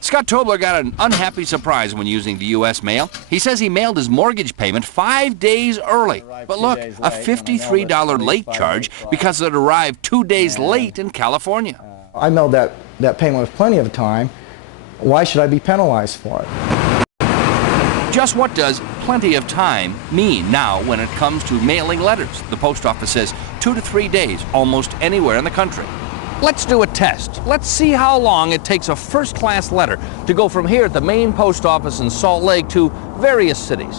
Scott Tobler got an unhappy surprise when using the U.S. mail. He says he mailed his mortgage payment 5 days early. But look, a $53 late charge because it arrived 2 days late in California. I mailed that payment with plenty of time. Why should I be penalized for it? Just what does plenty of time mean now when it comes to mailing letters? The post office says 2 to 3 days almost anywhere in the country. Let's do a test. Let's see how long it takes a first-class letter to go from here at the main post office in Salt Lake to various cities.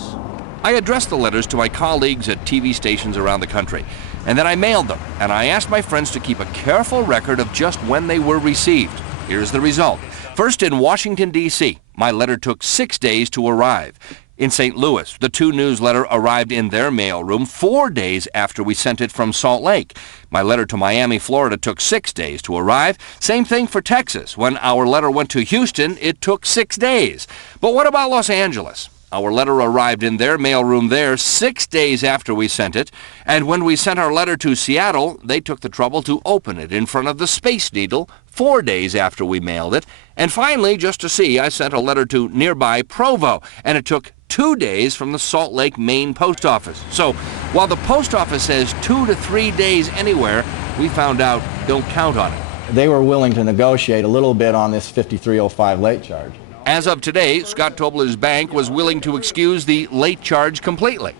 I addressed the letters to my colleagues at TV stations around the country, and then I mailed them, and I asked my friends to keep a careful record of just when they were received. Here's the result. First, in Washington, D.C., my letter took 6 days to arrive. In St. Louis, the 2 newsletter arrived in their mailroom 4 days after we sent it from Salt Lake. My letter to Miami, Florida took 6 days to arrive. Same thing for Texas. When our letter went to Houston, it took 6 days. But what about Los Angeles? Our letter arrived in their mailroom there 6 days after we sent it. And when we sent our letter to Seattle, they took the trouble to open it in front of the Space Needle 4 days after we mailed it. And finally, just to see, I sent a letter to nearby Provo, and it took 2 days from the Salt Lake main post office. So while the post office says 2 to 3 days anywhere, we found out don't count on it. They were willing to negotiate a little bit on this $53.05 late charge. As of today, Scott Tobler's bank was willing to excuse the late charge completely.